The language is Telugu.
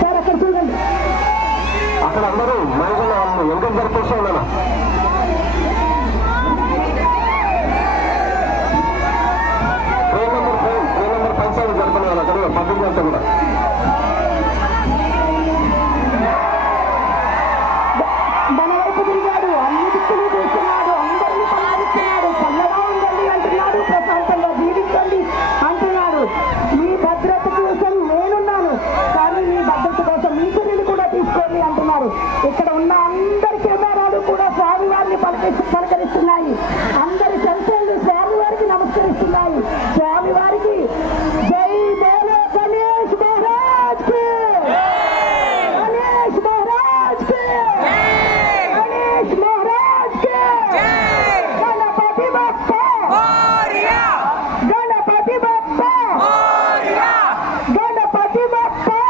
సార్ అక్కడ చూడండి, అక్కడ అందరూ మైకుల ఎందుకు జరిపిస్తున్నా ట్రైన్ నెంబర్ 5 జరుపుతున్నారు అక్కడ పబ్లిక్ అంతా కూడా. మన వైపు తిరిగాడు, అన్ని దిక్కులు చూస్తున్నాడు, అందరినీ సమాధిస్తున్నాడు, చల్లగా ఉండండి అంటున్నాడు, ప్రశాంతంగా జీవించండి అంటున్నాడు. మీ భద్రత కోసం నేనున్నాను, కానీ మీ భద్రత కోసం మీ చర్యలు కూడా తీసుకోండి అంటున్నారు. ఇక్కడ ఉన్న అందరి కెమెరాలు కూడా స్వామివారిని పలకరిస్తున్నాయి. అందరి సెల్ఫీ